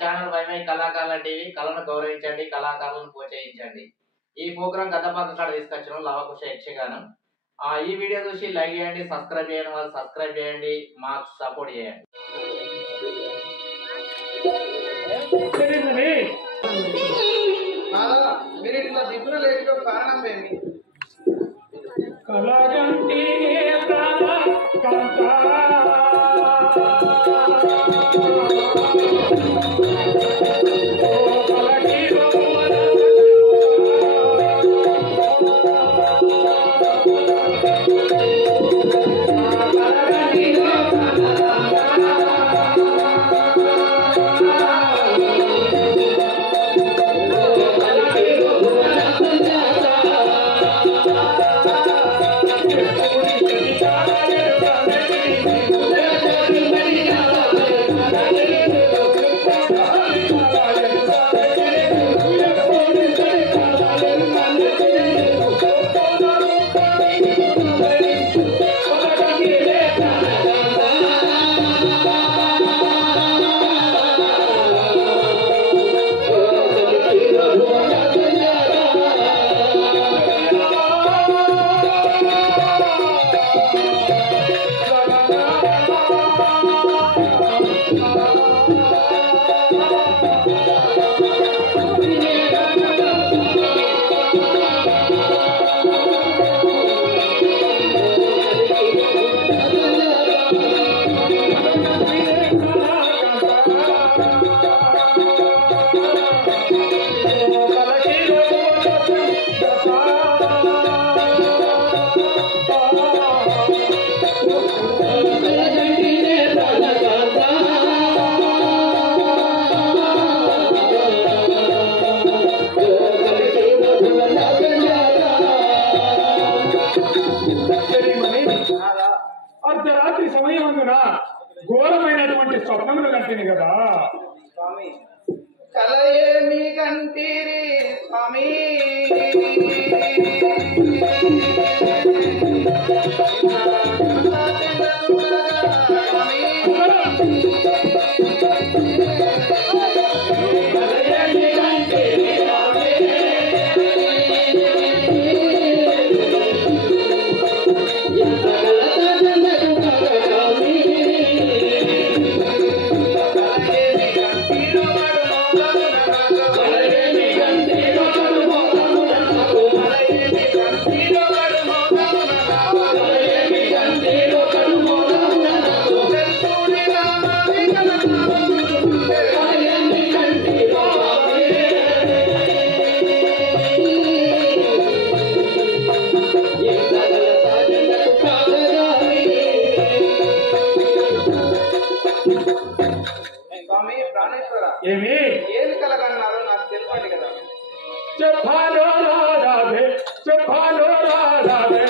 Channel YY కళాకారుల TV. కళను గౌరవించండి, కళాకారులను ప్రోత్సహించండి. ఈ ప్రోగ్రాం గద్దపాక కాడ తీసుకొచ్చిన లవకుశ యక్షగానం. ఈ వీడియో చూసి లైక్ చేయండి, సబ్స్క్రైబ్ చేయని వాళ్ళు సబ్స్క్రైబ్ చేయండి, మాకు సపోర్ట్ చేయండి. మీరు ఇట్లా దిగులు లేకపోతే కారణం ఏమి? అర్ధరాత్రి సమయమందున ఘోరమైనటువంటి స్వప్నములు కంటిని కదా స్వామి. కల ఏమి కంటిరి స్వామి? ఏమి ఏది కలగన్నారో నాకు తెలియదు కదా. చెప్పాలో రాధే చెప్పాలో రాధే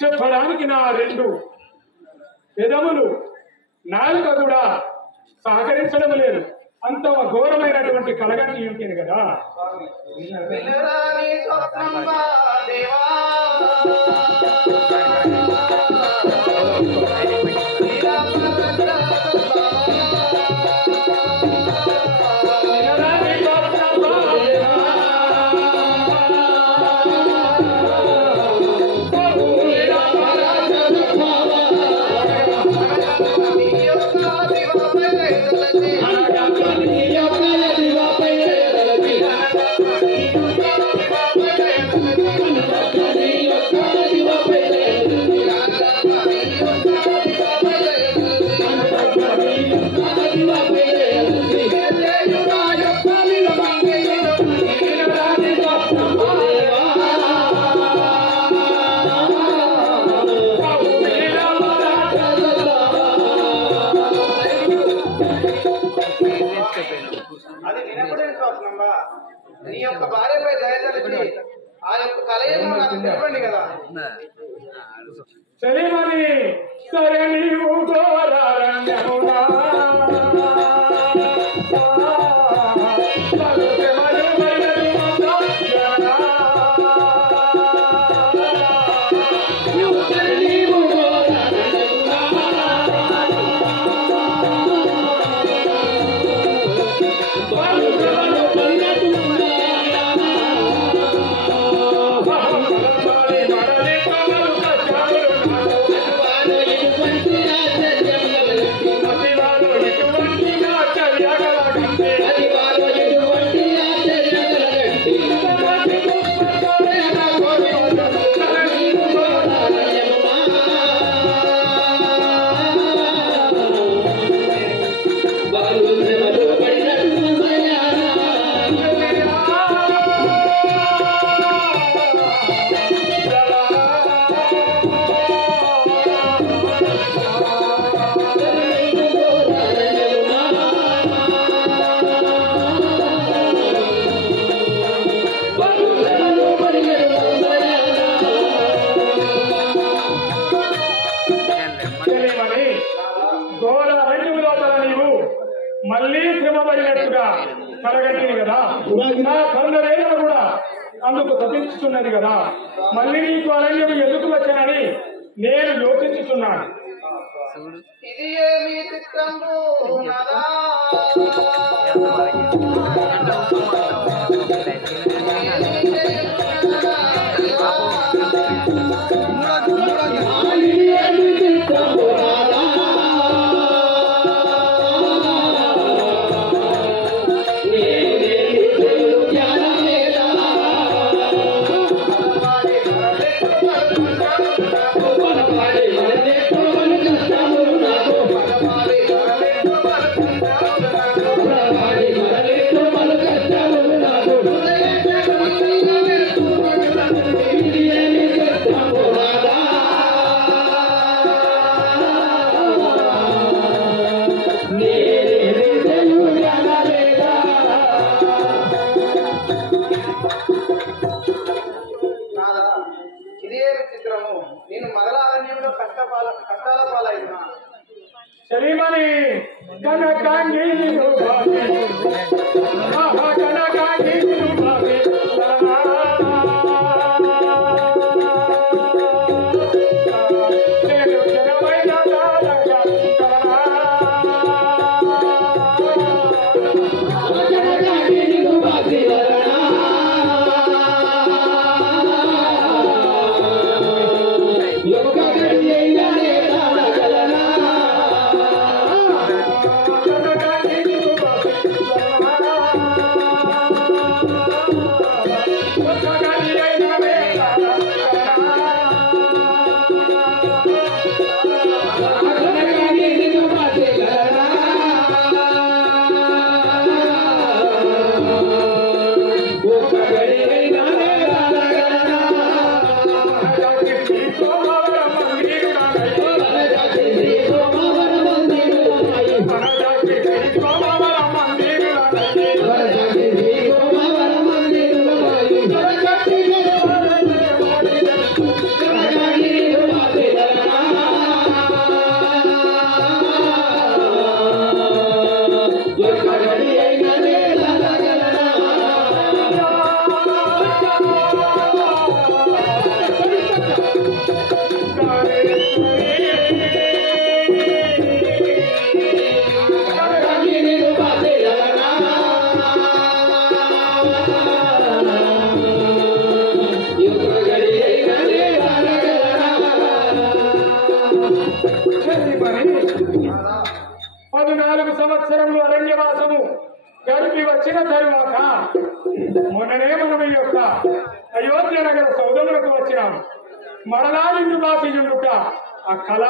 చెప్పడానికి నా రెండు పెదవులు నాలుక కూడా సహకరించడం లేదు. అంత ఘోరమైనటువంటి కలగని ఏమిటి కదా. Thank you. అది వినపడిన స్వప్నంబా నీ యొక్క భార్యపై దయతలిచి ఆ యొక్క కలయిలో నాకు తెలపండి కదా. సరేమని సరే నీవు గోరారణ్యమునా మళ్ళీ శ్రమపడినట్టుగా కలగట్టింది కదా, నా కరుణరేఖ కూడా అందుకు తప్పించుతున్నది కదా, మళ్ళీ నీకు అరణ్యం ఎందుకు వచ్చానని నేను యోచించుతున్నాను. ఇది ఏమి చిత్రంబు నాదా నేను మొదల అరణ్యంలో కష్టాల పాలైనా శరీమని కనకాంగి సంవత్సరములు అరణ్యవాసము గడిపి వచ్చిన తరువాత మొన్ననే మనం ఈ యొక్క అయోధ్య నగర సౌధములకు వచ్చినాము. మరలా నిన్ను దాసియుండుట ఆ కళ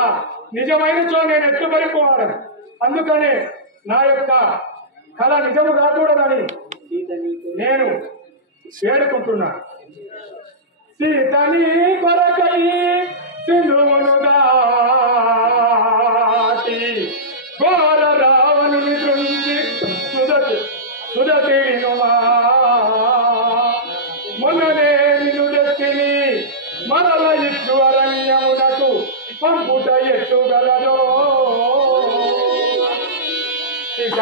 నిజమైనచో నేను ఎట్టుబడిపోవాలని, అందుకనే నా యొక్క కళ నిజము కాకూడదని నేను వేడుకుంటున్నాను. సీతని కొరకై సింధువును దాటి ఘోర రావణుని దృంచి సుధ సంగతి వినుమా మొన్ననే నిన్ను తెచ్చిని మరల ఇట్లు అరణ్యమునకు పంపుట ఎట్టుగలదో ఇక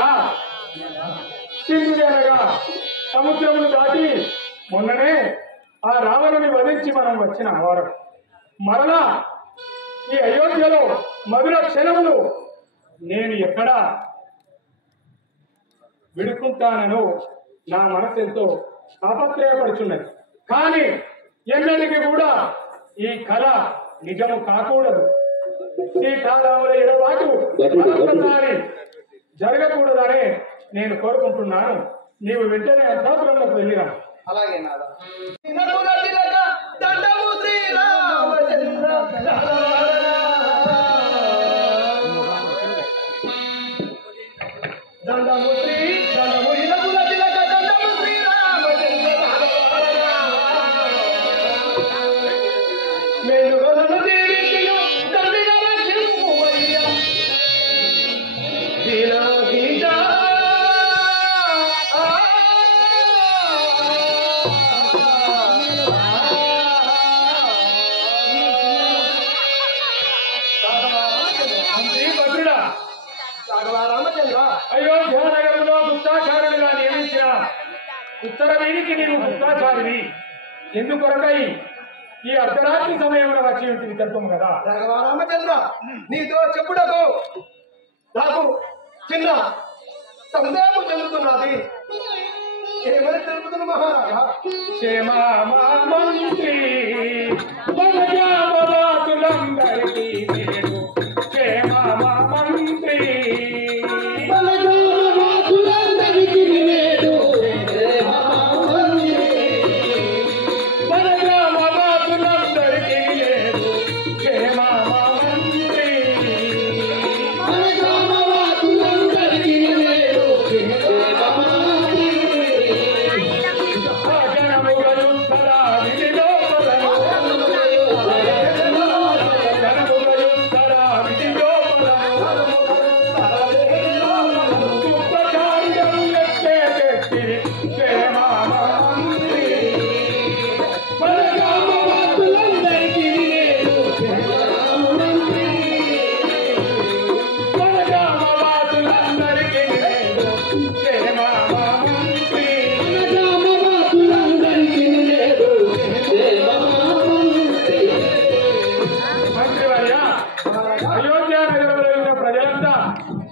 సింధుడి అనగా సముద్రమును దాటి మొన్ననే ఆ రావణుని వధించి మనం వచ్చిన వారం మరలా ఈ అయోధ్యలో మధుర క్షణములు నేను ఎక్కడ విడుకుంటానో నా మనసు ఎంతో తాపత్రయపడుచున్నది. కానీ ఎన్నటికి కూడా ఈ కళ నిజము కాకూడదు. సీతారాముల ఎడబాటు మరొకసారి జరగకూడదని నేను కోరుకుంటున్నాను. నీవు వెంటనే అంతఃపురంలోకి వెళ్ళిరా. అలాగే నాదా. దండము శ్రీరామచంద్ర దండము ఇనకుల తిలక దండము శ్రీరామచంద్ర మేలుగలను దేవియు తండ్రిన రక్షింపువయ్య దీనాగీత అయోధ్యానగరంలో గుప్తాచారులుగా నియమించిన ఉత్తర వీరికి నేను గుప్తాచారిని ఎందుకొరకై ఈ అర్ధరాత్రి సమయంలో వచ్చి ఉంటుంది తత్వం కదా. రామచంద్ర నీతో చెప్పుటకు నాకు చిన్న సందేహం చెందుతున్నది. ఏమని తెలుపుతున్న మహారాజా? క్షేమామంత్రి వనజామవాసులందరికీ నేడు క్షేమామంత్రి వనజామవాసులందరికీ నేడు వనజామవాసులందరికీ నేడు క్షేమామంత్రి వనజామవాసులందరికీ నేడు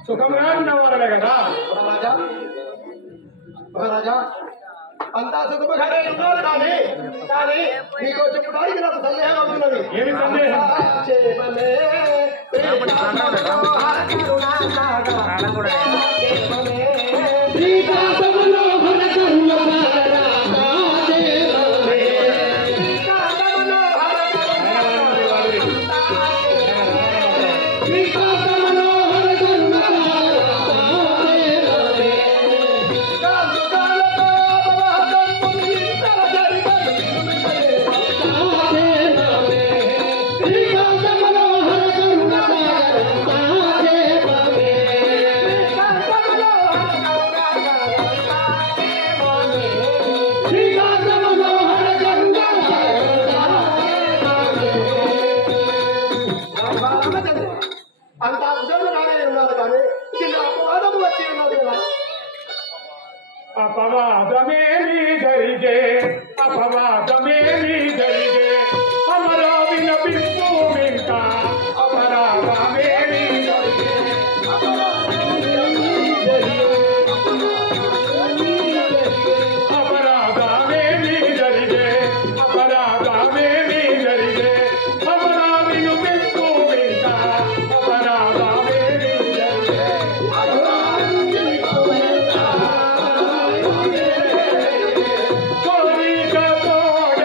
సుఖంగా ఉన్నవారనే కదా. మహారాజా అంతా సుఖముగానే ఉన్నారు కానీ నీకు చెప్పడానికి నాకు సందేహం అవుతున్నది. ఏమి సందేహం? అంత కుశలగానే ఉన్నారు కానీ చిన్న అపవాదము వచ్చి ఉన్నది కదా. అపవాదమేమి జరిగే అపవాదమేమి జరిగే అమరా వినపిస్తూ ఇంకా అపరాధమేమి జరిగే అపరాధమేమి జరిగే అపరాధమేమి జరిగే అమరా వినపిస్తూ ఇంకా అపరాధమేమి జరిగే కోరిక తోడ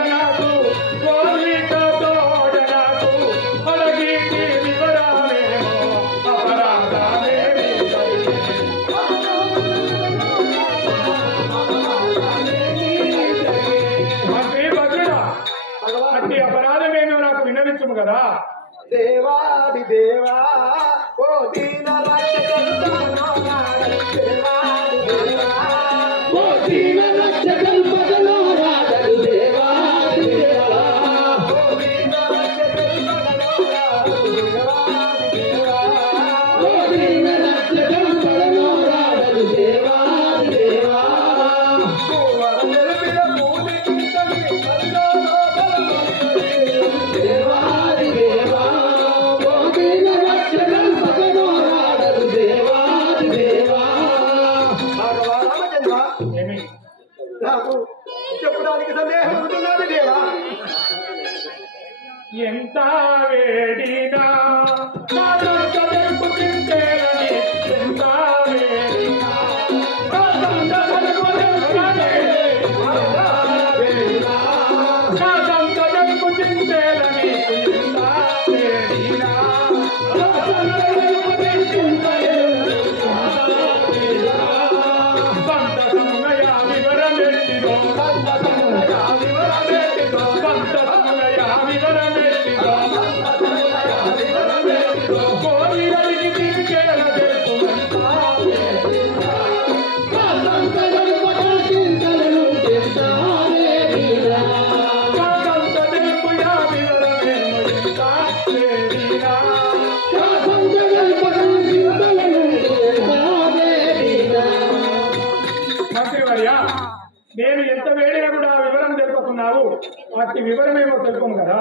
నాకు చెప్పడానికి సందేహం అవుతున్నది దేవా. ఎంత వేడినా నాదంత తెలుపు తింటేనని ఎంత వేడినా నాదంత తెలుపు తింటేనని ఎంత వేడినా సంత సమయ వివరమెట్టిదో సంత సమయ వివరమెట్టిదో సంత సమయ వివరమెట్టిదో కోరిరలికి తిరిగేల నేను ఎంత వేడినా కూడా వివరం తెలుపుకున్నారు. వాటి వివరమేమో తెలుపము కదా.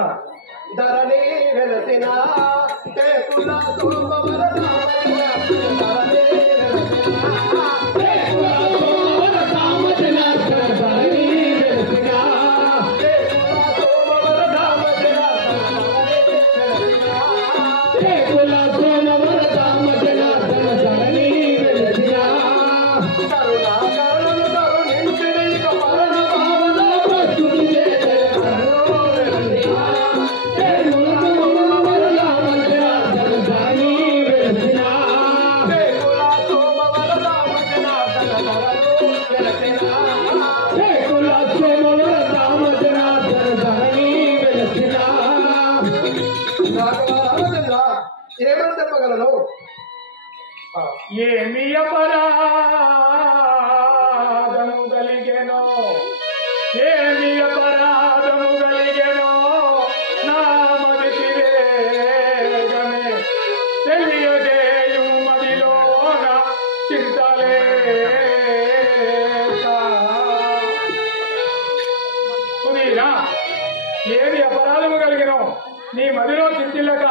ధరణి వెలసిన టేకుల సోమవర రామచంద్ర ధరణి ఏమని చెప్పగలను? ఏమి అపరాధము కలిగెనో ఏమి అపరాధము కలిగెనో నా మదికి వేగమే తెలియజేయు మదిలోన చింతలేక సునీరా ఏమి అపరాధము కలిగినో నీ మదిలో చింతిల్లక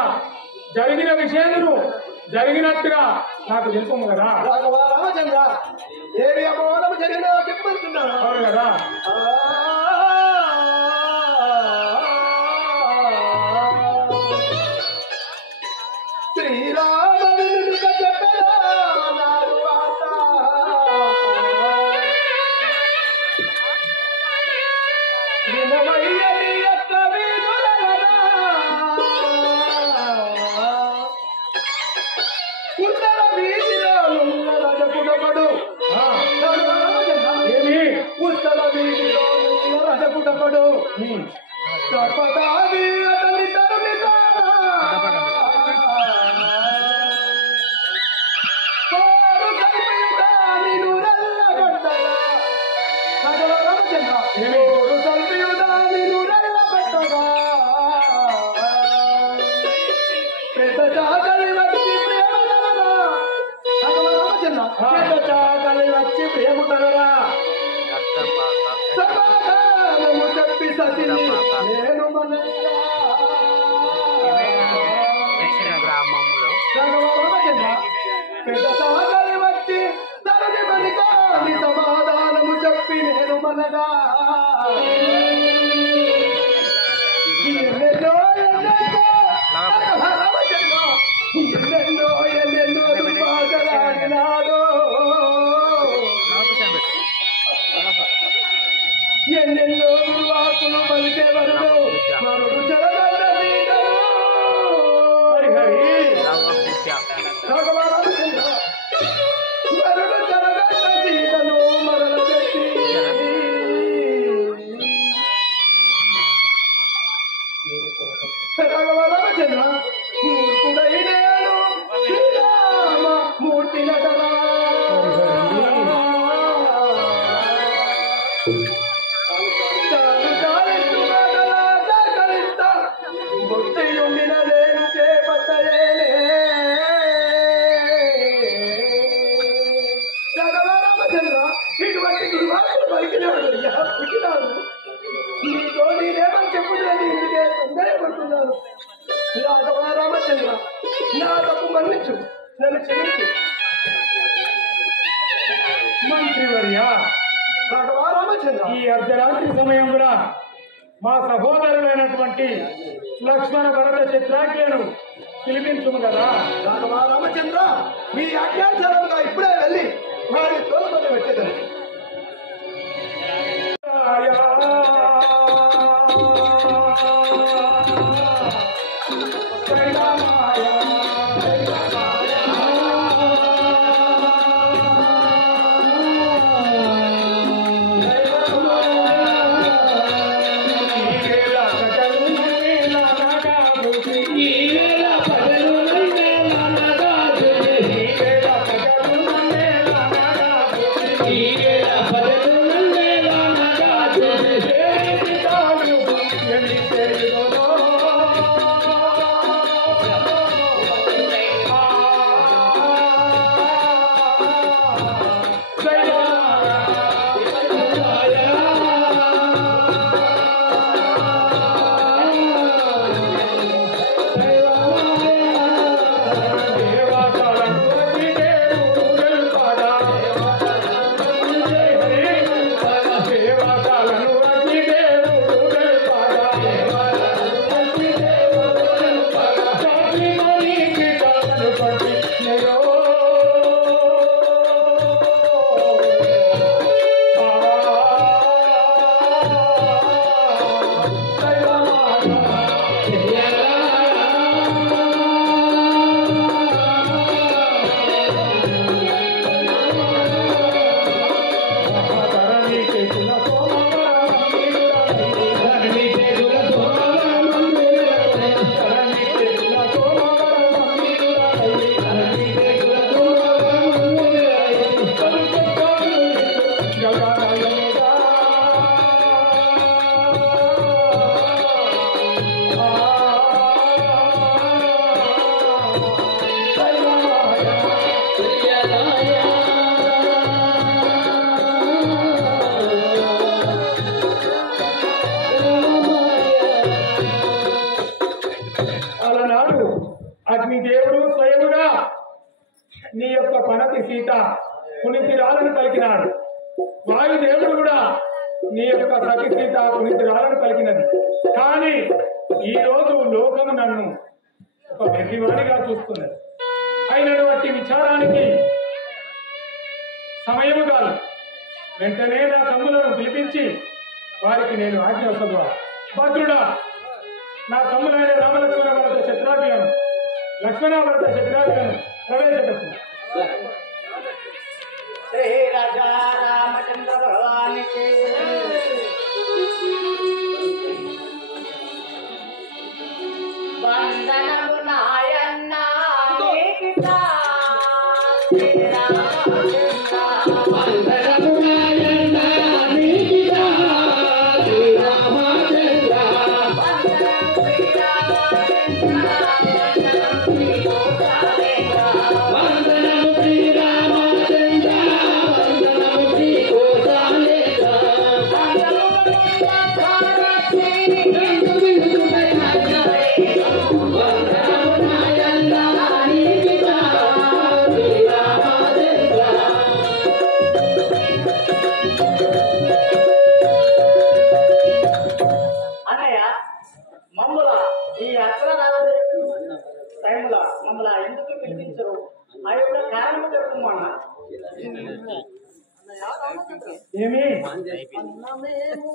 జరిగిన విషయమును జరిగినట్టుగా నాకు తెలుపము కదా. రాఘవ రామచంద్ర ఏమి అపవాదము జరిగినా చెప్పమంటున్నాను. అవును కదా. శ్రీరాముడు చెప్పరా నాడు వాత వినమయ్యని యొక్క వీధులరా ఉత్తర వీధిలో ఉన్న రజపుడపడు ఏమి ఉత్తర వీధిలో ఉన్న రజపుడపడు తప్పదాది అతని తరుమిత కోరు కల్పియుడా నిన్ను నల్లగొట్టగా కోరు కల్పియుడా నిన్ను నల్లగొట్టగా పెద్ద చాకలి వచ్చి ప్రేమదనరా పెద్ద చాకలి వచ్చి ప్రేమదనరా సమాధానము చెప్పి సతిని నేను మనగా పెద్ద చాకలి వచ్చి తనని మనగా సమాధానము చెప్పి నేను మనగా ఎన్నెన్నో దుర్భాషలాడినాడో ఎన్నెన్నో దుర్వాకులు పలికేవరుడు మరుడు చెరగడ్డ వరుడు చెరగడ్డ సీతను మరల పెట్టి రాఘవరామచంద్ర మూర్ఖుడై నేను శ్రీరామ మూర్తి నటరా ఇటువంటి దుర్వార్తలు పలికినాడు పుట్టినాడు నీతో నేనేమని చెప్పుదని ఇందుకే తొందరపడుతున్నాను. రాఘవ రామచంద్ర నా తప్పు మన్నించు, నన్ను క్షమించు. మంత్రివర్య రాఘవా రామచంద్ర. ఈ అర్ధరాత్రి సమయంలో మా సహోదరులైనటువంటి లక్ష్మణ భరత చిత్రాఖ్యను పిలిపించుము కదా. రాఘవా రామచంద్ర, మీ ఆజ్ఞానుసారంగా ఇప్పుడే వెళ్ళి వారిని తోలుకొని వచ్చేదని. అగ్నిదేవుడు స్వయముగా నీ యొక్క పనతి సీత పునితిరాలను పలికినాడు. వాయుదేవుడు కూడా నీ యొక్క సతి సీత పునితిరాలను పలికినది. కానీ ఈ రోజు లోకము నన్ను ఒక వెర్రివాడిగా చూస్తున్నది. అయినటువంటి విచారానికి సమయము కాదు. వెంటనే నా తమ్ములను పిలిపించి వారికి నేను ఆజ్ఞాసభ భద్రుడా, నా తమ్ములైన రామలక్ష్మణ భరత శత్రాభ్యాను లక్ష్మణ భరత శత్రాభ్యాను ప్రవేశపెట్టు. శ్రీ రాజా రామచంద్ర భగవానికి వందనము నాయన్న నీకితా శ్రీ రామచంద్ర. వందనము నాయన్న నీకితా శ్రీ రామచంద్ర. వందనము శ్రీ రామచంద్ర. వందనము శ్రీ గోపాలేంద్ర. వందనము శ్రీ రామచంద్ర. వందనము శ్రీ గోపాలేంద్ర. అన్నయ్య, మమ్మల ఈ అగ్రదాల టైంలో మమ్మల్ని ఎందుకు పిలిపించరు? ఆ యొక్క కారణం చెప్పుకోమన్నా. ఏమి వందనము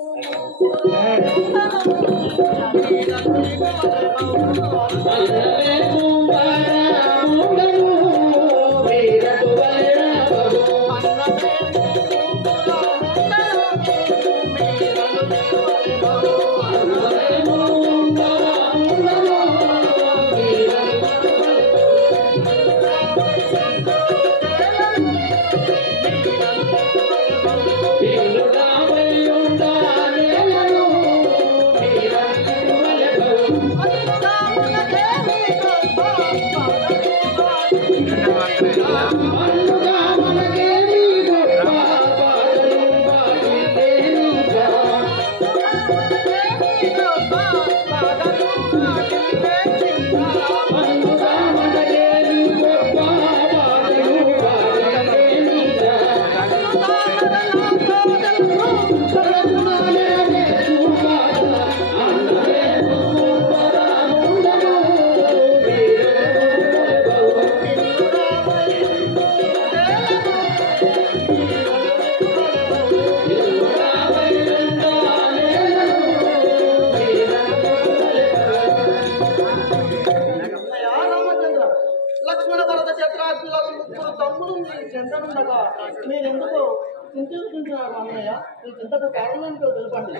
ఉండగా మీరెందుకు చింతిస్తున్నారు అన్నయ్య? మీ చింతకు కారణం ఏంటో తెలుపండి.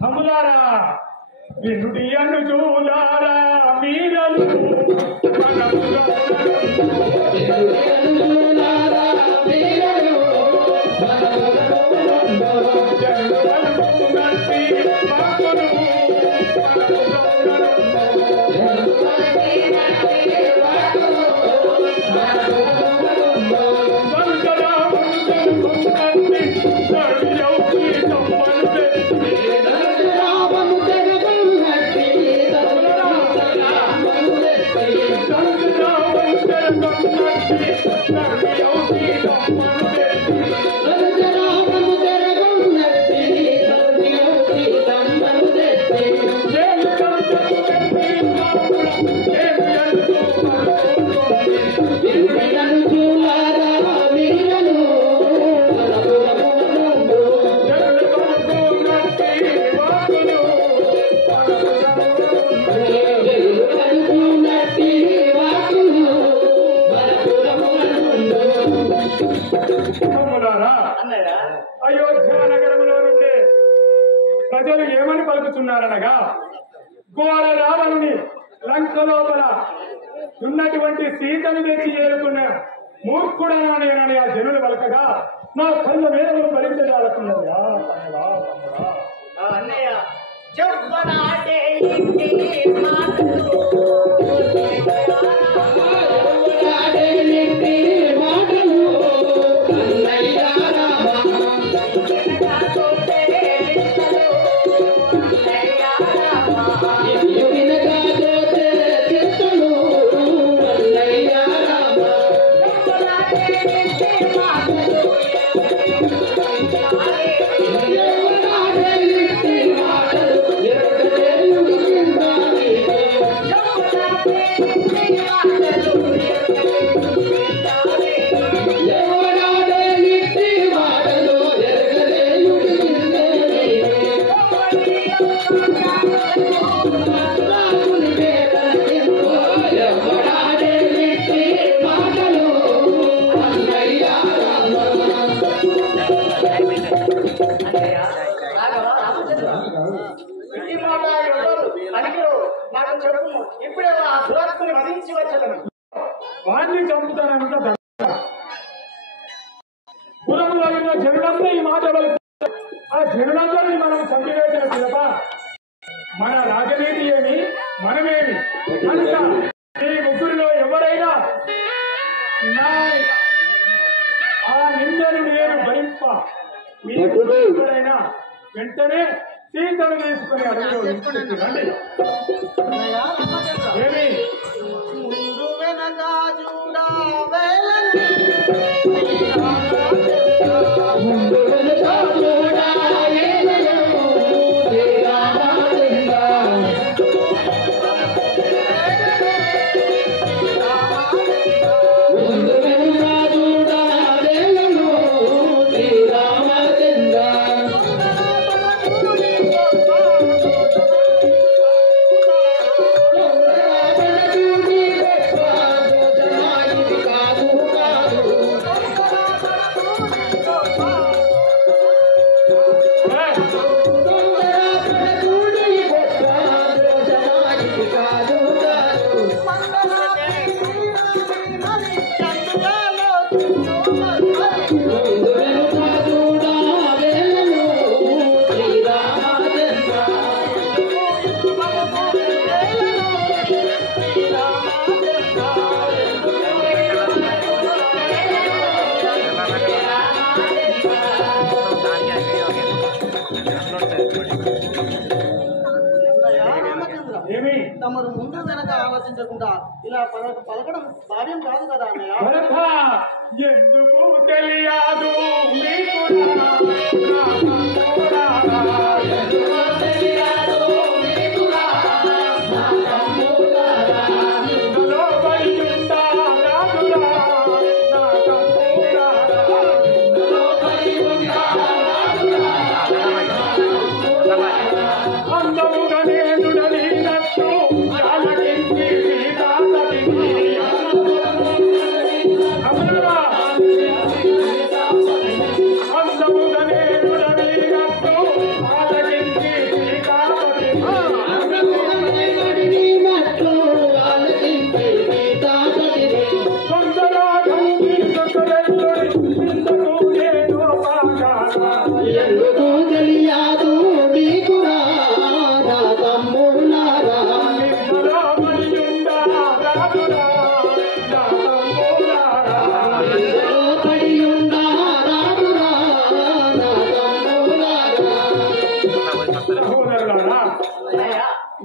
తమ్ములారా వినుడి అనుజులారా వీరలు అయోధ్య నగరంలో నుండి ప్రజలు ఏమని పలుకుతున్నారనగా, ఘోర రావణుని లంక లోపల ఉన్నటువంటి సీతను తెచ్చి చేరుకున్న మూర్ఖుడని ఆ జనులు పలకగా నా కళ్ళ మీద భరించగలుగుతున్నదా అన్నయ్య చెప్పనాటే ఇంటి మాటలు వాడిని చంపుతానంట. పురములో ఉన్న జనులంతా ఈ మాట ఆ జనులందరినీ మనం చంపివేసిన పిలప మన రాజనీతి ఏమి మనమేమి కనుక ఈ ముగ్గురిలో ఎవరైనా ఆ నిందను నేను భరింప ఎవరైనా వెంటనే సీతను తీసుకుని అడుగులో రండి. ముందు వెనక చూడ తమరు ముందు వెనక ఆలోచించకుండా ఇలా పలకడం భావ్యం కాదు కదా అన్నయ్య. ఎందుకు తెలియదు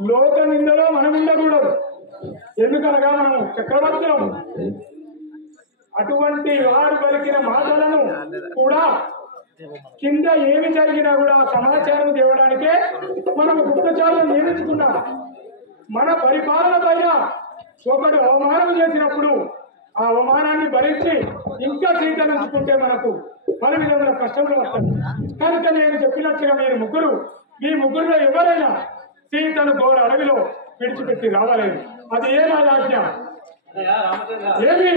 లోక నిందలో మనం ఉండకూడదు. ఎందుకనగా మనం చక్రవర్తులము. అటువంటి వారు పలికిన మాటలను కూడా కింద ఏమి జరిగినా కూడా సమాచారం తేవడానికే మనం గుప్తచారులను నియమించుకున్నాం. మన పరిపాలన పైన ఒకడు అవమానం చేసినప్పుడు ఆ అవమానాన్ని భరించి ఇంకా సీతనంచుకుంటే మనకు పలు విధంగా కష్టంలో వస్తుంది. కనుక నేను చెప్పినట్టుగా మీ ముగ్గురులో ఎవరైనా సీతను ఘోర అడవిలో విడిచిపెట్టి రావాలేదు. అది ఏ నా ఆజ్ఞ? ఏమి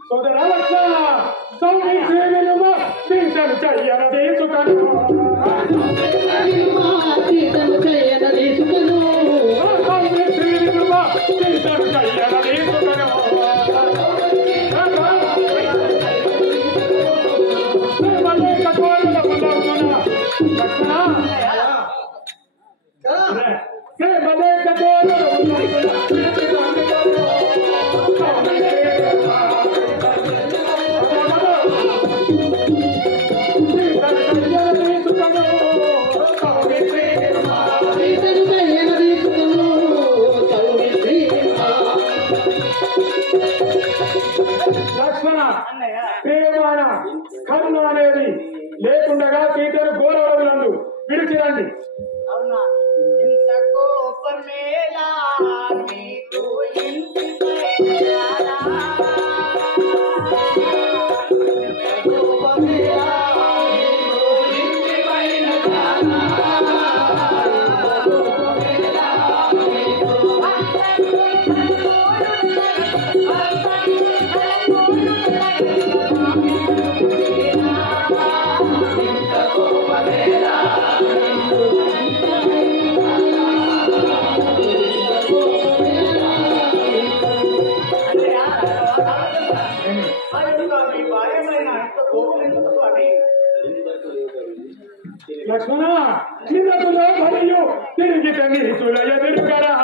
సోదరా లక్ష్మణ సౌమిత్రులుమా సీతను చెయ్యనదీసుకను సౌమిత్రులుమా సీతను చెయ్యనదీసుకను కఠోరల పదవున లక్ష్మణ ప్రేమలే కఠోరల పదవున లక్ష్మణ ప్రియమాన కరుణ అనేది లేకుండగా సీతను గోరవలందు విడిచిరండి. అవునా ఇంత కోపమేలా నీకు ఇంటిపైన లక్ష్మణ చిన్నతులో మరియు తిరిగి నీతుల ఎదురుగరా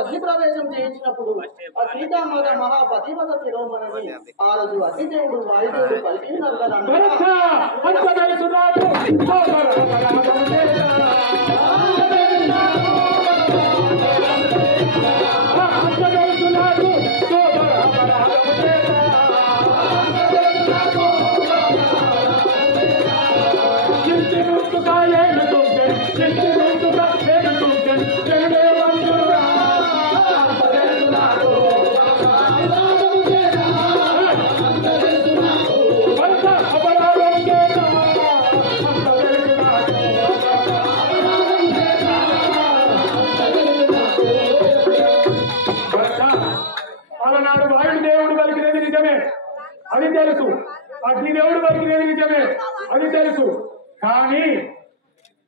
అగ్ని ప్రవేశం చేయించినప్పుడు ఆ సీతామాత మహాపతిమత శిరోమణి ఆ రోజు అగ్నిదేవుడు వాయుదేవుడు పలికినారు కదా. అలనాడు వాయుదేవుడు పలికినది నిజమే, అది తెలుసు. అగ్నిదేవుడు పలికినది నిజమే, అది తెలుసు. కానీ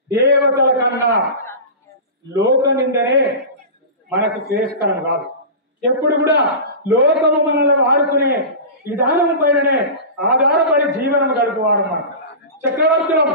దేవతల కన్నా లోక నిందనే మనకు శ్రేష్టం కాదు. ఎప్పుడు కూడా లోకము మనల్ని వాడుకునే విధానం పైననే ఆధారపడి జీవనం గడుపువాడు మనం. చక్రవర్తులం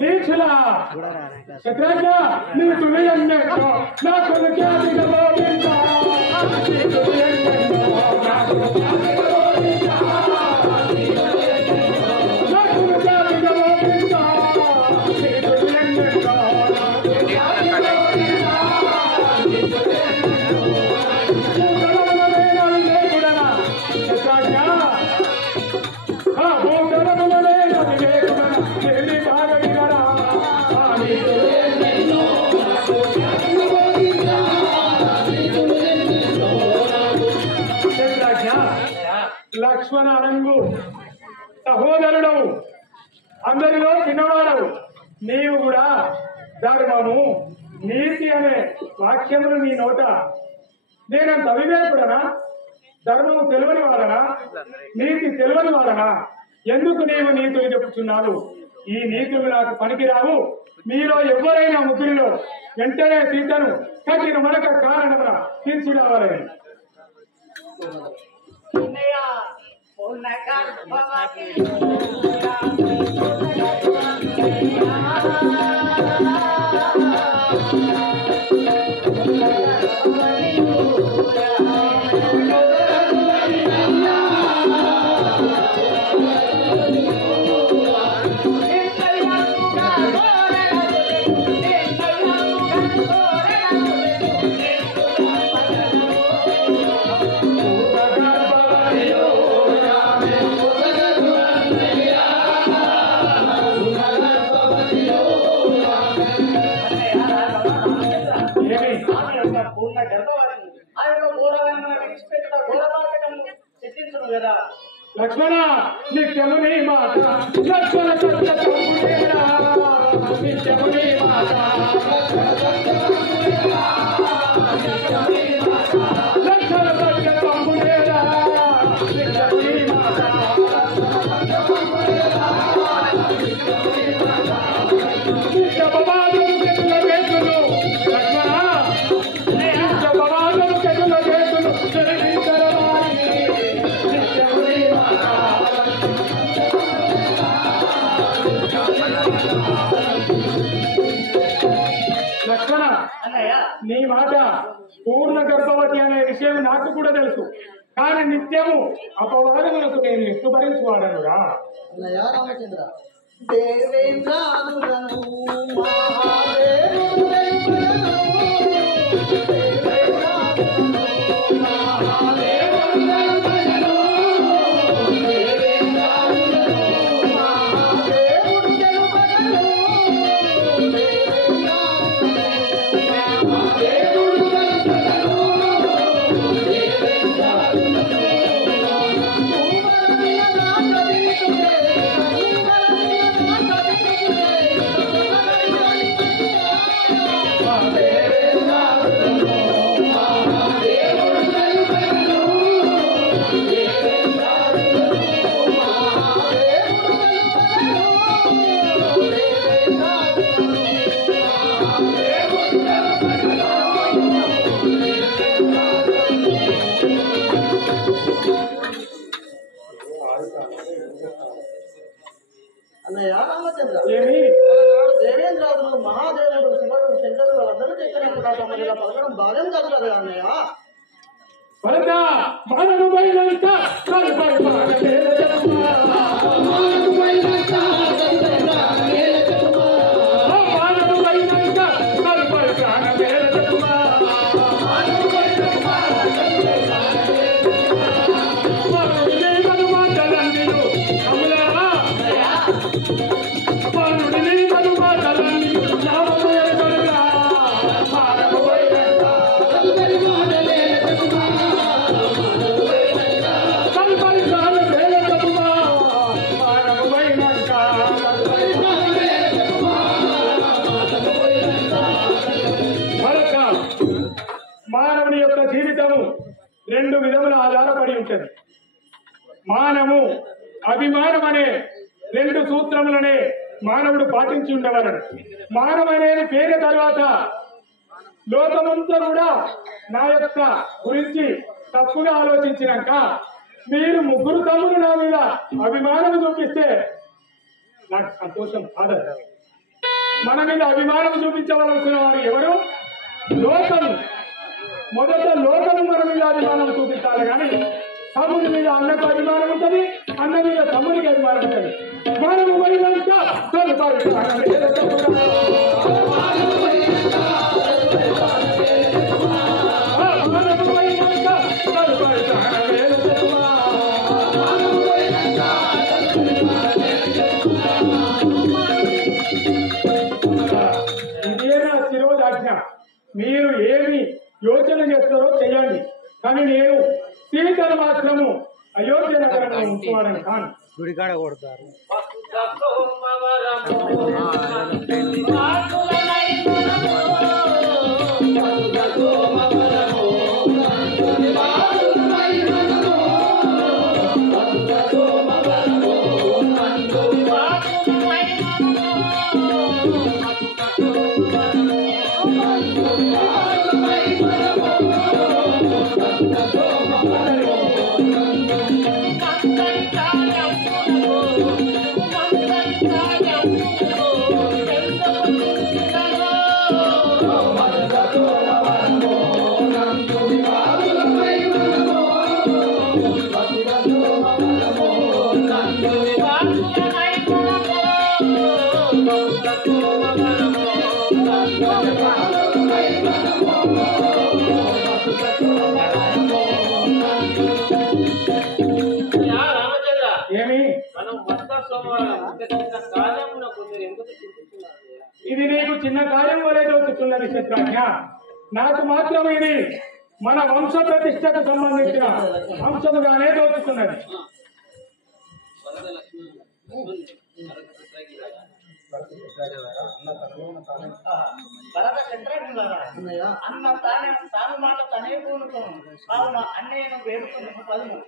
దీక్షలా చక్రాజ్ఞ నీ తులయంతో నా కొడుకు లక్ష్మణ అనంగు సహోదరుడవు, అందరిలో చిన్నవాడవు. నీవు కూడా ధర్మము నీతి అనే వాక్యములు నీ నోట నేనంత అవివేకుడనా? ధర్మము తెలియని వాడనా? నీతి తెలియని వాడనా? ఎందుకు నీవు నీతులు చెప్పుచున్నావు? ఈ నీతులు నాకు పనికిరావు. మీలో ఎవరైనా ముగ్గురిలో వెంటనే సీతను కఠిన మనక కారణమున తీర్చిరావాలని. లక్ష్మణ నిత్యముని మాట లక్ష్మణ సత్యమునేరా నిత్యముని మాట లక్ష్మణ సత్యమునేరా నిత్యముని మాట నిత్యపవాదము పెట్టుల చేతులు లక్ష్మణ నిత్యపవాదము పెట్టుల చేతులు లక్ష్మణ నీ మాట పూర్ణ గర్భవతి అనే విషయం నాకు కూడా తెలుసు. కానీ నిత్యము అపవాదములకు నేను ఎక్కువ భరించువాడనురా. రామచంద్ర దేవేంద్రాదులను అన్నయ్య రామచంద్ర దేవేంద్రాదులు మహాదేవుడు శివుడు శంకరుడు వాళ్ళందరూ చెప్పినట్టు తమలో పలకడం భార్యం కాదు కదా అన్నయ్య. మానవుని యొక్క జీవితము రెండు విధముల ఆధారపడి ఉంటుంది. మానము అభిమానం అనే రెండు సూత్రములనే మానవుడు పాటించి ఉండవలను. మానవ అనేది పేరు తర్వాత లోకమంతా కూడా నా యొక్క గురించి తప్పుగా ఆలోచించినాక మీరు ముగ్గురు తమ్ముడు నా మీద అభిమానం చూపిస్తే నాకు సంతోషం కాదు. మన మీద అభిమానం చూపించవలసిన వారు ఎవరు? లోకం. మొదట లోకం మన మీద అభిమానం చూపించాలి. కానీ తమ్ముడి మీద అన్నకు అభిమానం ఉంటుంది, అన్న మీద తమ్ముడికి అభిమానం ఉంటుంది. మనము ఇదే నా శిరోధాజ్ఞ. మీరు ఏమి యోచన చేస్తారో చెయ్యండి. కానీ నేను సీతను మాత్రము అయోధ్య నగరంలో ఉంచువాడని కాను. గుడికాడ కొడతారు. ఏమి ఇది నీకు చిన్న కార్యం వలె తోచుతున్నది శత్రుఘ్న. నాకు మాత్రం ఇది మన వంశ ప్రతిష్టకు సంబంధించిన అంశముగానే తోచుతున్నది. అన్న తాను మాట తనే కూనుకోను కావున అన్నయ్యను వేడుకుని పదము.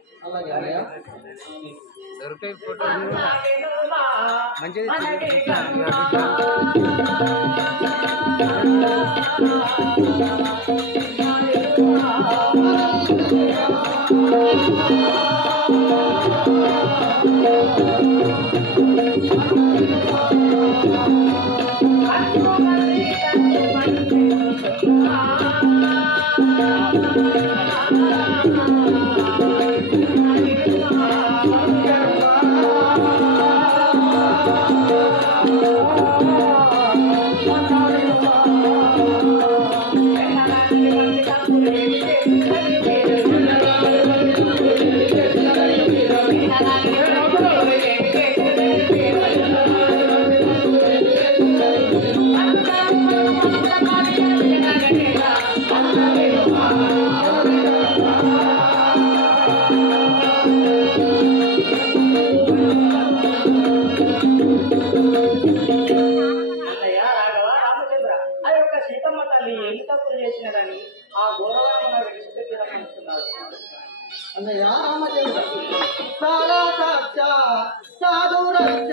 అన్నయ్య రామచంద్ర సారా సాక్ష సాధు రక్ష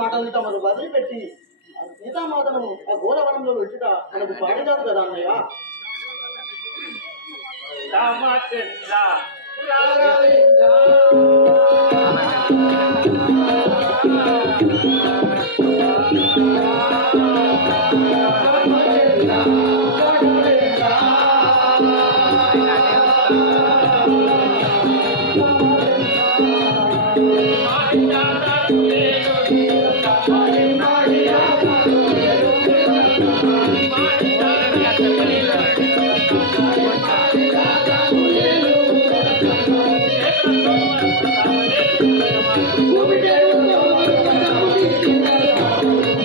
మాటల్ని తమరు వదిలిపెట్టి సీతామాతను ఆ ఘోరవనంలో పెట్టుట మనకు పాడి కాదు కదా అన్నయ్య.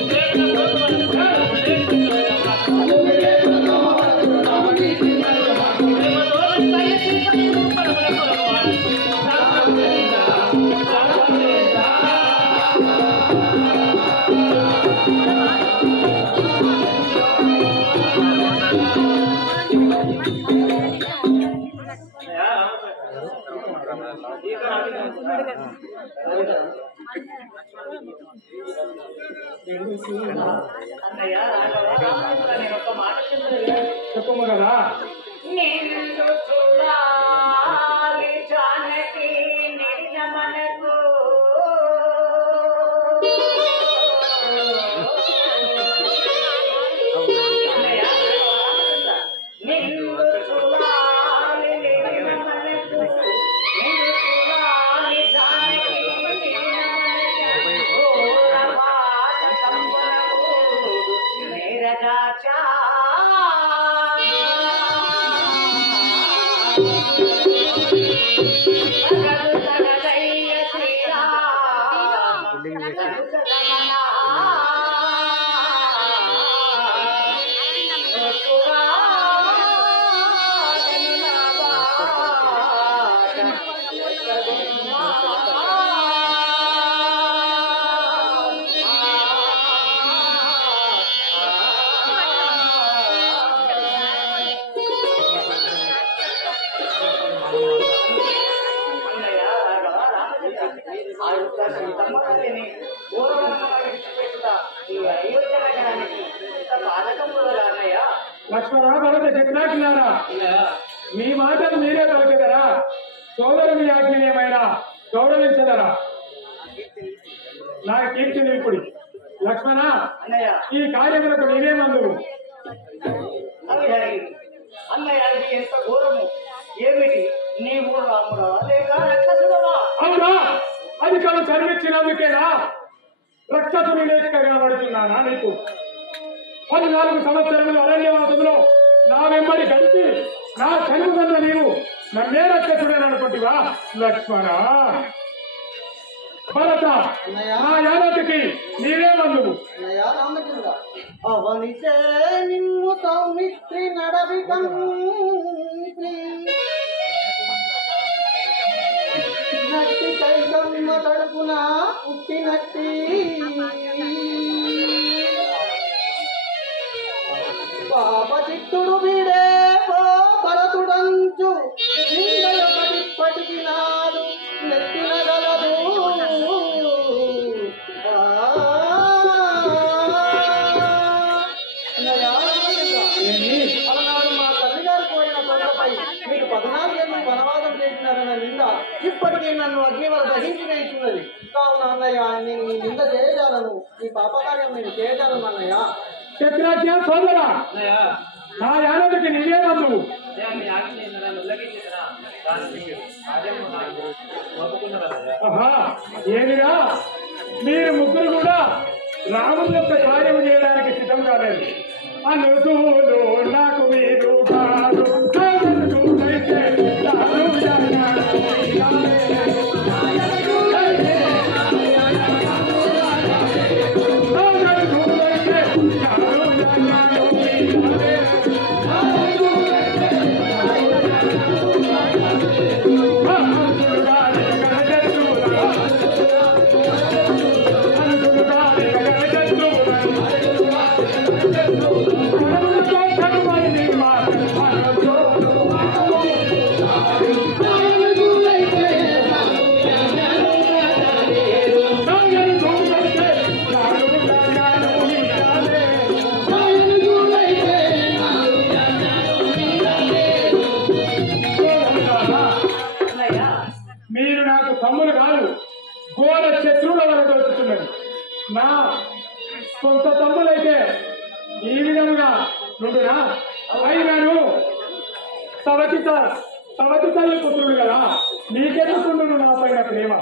Thank you. అన్నయ్య రాఘవ నేను ఒక మాట చెప్పము కదా. నిన్ను చూడాలి జానకి నిర్గమనకు నిన్ను చూడాలి నిర్గమనకు నిన్ను చూడాలి జానకి నిర్గమనకు ఘోరపాత సంబరము నీరజాచా లక్ష్మణ భరత చక్రాకినారా, మీ మాటలు మీరే పలికెదరా, సోదరుని ఆజ్ఞని ఏమైనా గౌరవించదరా. నా కీర్తి నిలుపుడి. లక్ష్మణ, ఈ కార్యములకు నేనేమందువు? అన్నయ్య ఇది ఎంత ఘోరము! ఏమిటి నీవు రాముడా లేక రక్షసుడవా? అవునా, అది కాదు చదివించినందుకేనా రక్షసుని లేఖగా కనబడుతున్నానా నీకు? 14 సంవత్సరముల అరణ్యవాసంలో నా వెంబడి కలిసి నా చదువుకున్న నీవు నన్నే రక్షసుడేననుకుంటువా? లక్ష్మణ భరత, నా యానతికి నీవేమందువు? రామచంద్ర అవనిచే నిన్ను సౌమిత్రి నడవి నట్టి కైకమ్మ తడుపున పుట్టినట్టి పాప చిత్తుడు వీడే భరతుడంచు ఇప్పటికి నాడు నెత్తినగలదు. అలనాడు మా తల్లిగారు పోయిన తోటపై మీకు 14 ఏళ్ళు వనవాసం చేసినారన్న నింద ఇప్పటికీ నన్ను అగ్నివర దహించి వేస్తున్నది. కావున అన్నయ్య నేను ఈ నింద చేయజాలను, ఈ పాపకార్యం నేను చేయజాలను అన్నయ్య. చక్రాజ్ఞ సోదరా, నా యానతికి నీవేమందువు? ఏమిరా, మీరు ముగ్గురు కూడా రాముని యొక్క కార్యం చేయడానికి సిద్ధం కాలేదు. అనుసూలు నాకు మీరు కాదు మీరు నాకు తమ్ముడు కాదు, ఘోర శత్రువుల వరకు దొరుకుతున్నది. నా సొంత తమ్ములైతే ఈ విధముగా నుండునా? అయినాను సవతి తల్లి పుత్రుడు కదా, నీకెందుకుండు నా పైన ప్రేమ?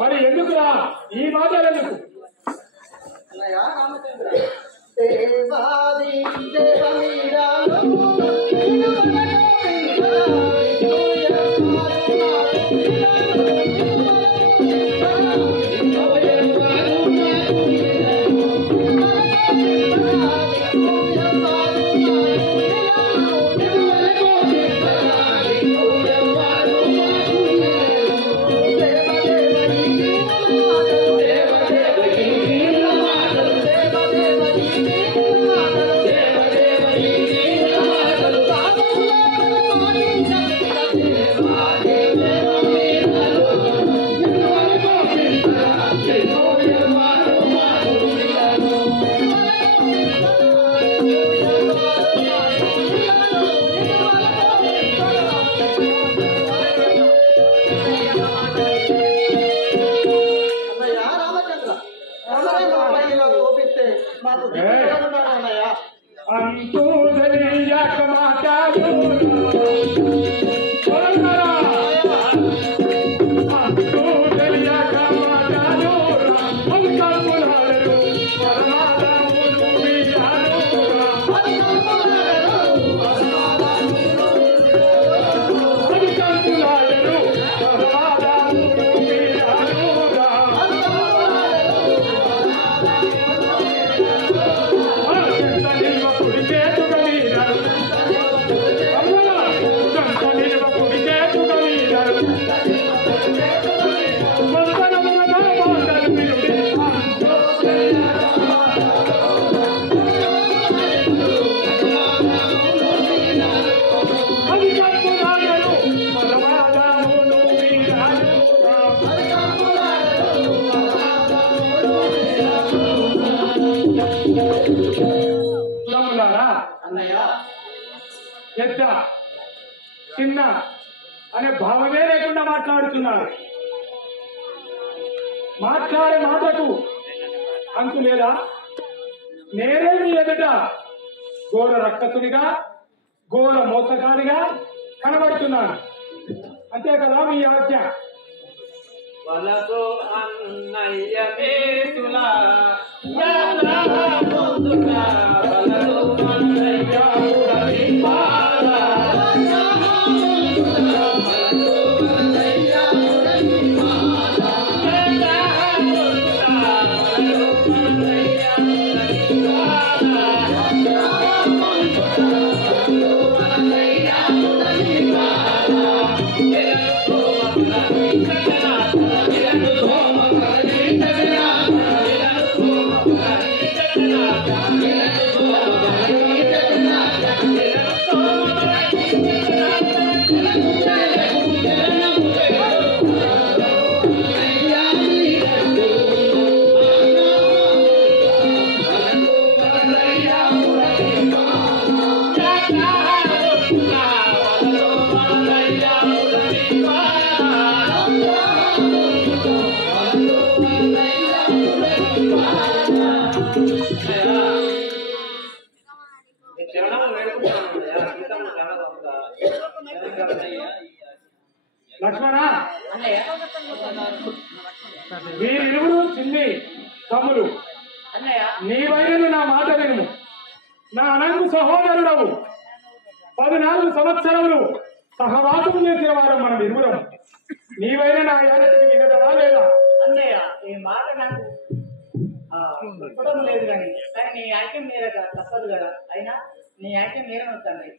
మరి ఎందుకురా ఈ మాటలు ఎందుకు? పెద్ద చిన్న అనే భావమే లేకుండా మాట్లాడుతున్నారు. మాట్లాడే మాటకు అంతు లేదా? నేనే మీ ఎదుట ఘోర రక్కసునిగా ఘోర మోసగాడిగా కనబడుతున్నాను. అంతే కదా మీ ఆజ్ఞ? వలతో అన్నయ్య మేతులా లక్ష్మణ, వీరిరువురు చిన్ని తమ్ములు. నీవైన నా మాట విను. నా అనంగు సహోదరుడవు. 14 సంవత్సరములు సహవాసం చేసిన వారు మనం ఇరువురం. నీవైన నా యాదకి వినదవా లేదా? కాదుండయ్య ఈ మాట నాకు చెప్పడం లేదు కానీ నీ ఆజ్ఞ మీర తప్పదు కదా. అయినా నీ ఆజ్ఞ మీరను తండ్రి.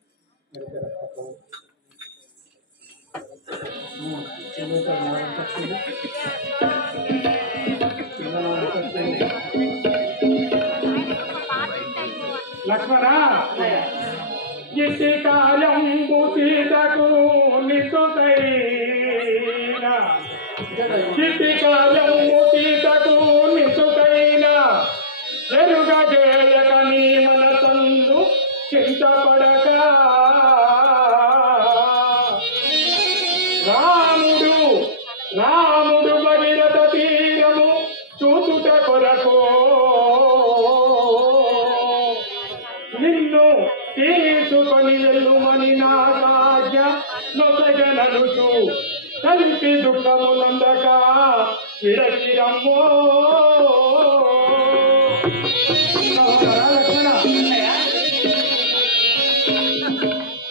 లక్ష్మణ ఇట్టి కాలంబు సీతకు నిసుతైన ఇట్టి కాలంబు సీతకు నిసుతైన ఎరుగ చేయక నీ మనసందు చింతపడక రాముడు భగీరథ తీరము చూచుట కొరకు నిన్ను తీసుకొని వెళ్ళుమని నా భాగ్య నొసగనలుచు కలిపి దుఃఖములందక విడచిరమ్మో.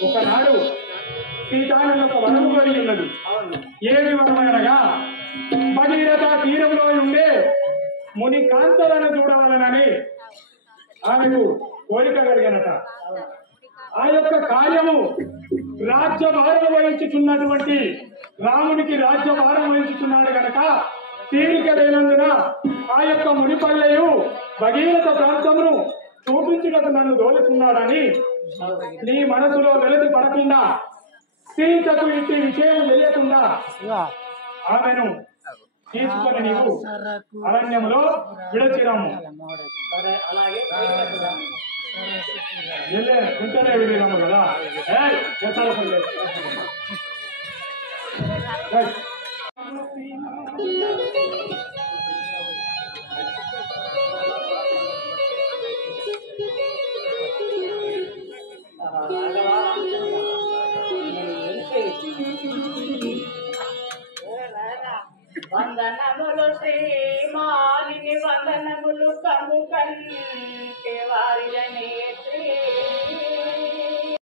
ఒకనాడు సీతానని ఒక వనము కలిగి ఉన్నది. ఏమి వనమనగా భగీరథ తీరంలో ఉండే ముని కాంతలను చూడవలనని ఆమెకు కోరిక కలిగినట. ఆ యొక్క కార్యము రాజ్యభారం వహించుచున్నటువంటి రామునికి రాజ్యభారం వహించుచున్నాడు కనుక తీరిక లేనందున ఆ యొక్క మునిపల్లెయు భగీరథ ప్రాంతమును చూపించుటకు నన్ను దోలుచున్నాడని నీ మనసులో వెలతి పడకుండా సీతకు ఇట్టి విషయం తెలియకుండా ఆమెను తీసుకొని నీవు అరణ్యంలో విడచిరాము. వెంటనే విడిరాము కదా. వందనములు శ్రీమాలిని వందనములు కము కంటే వారిని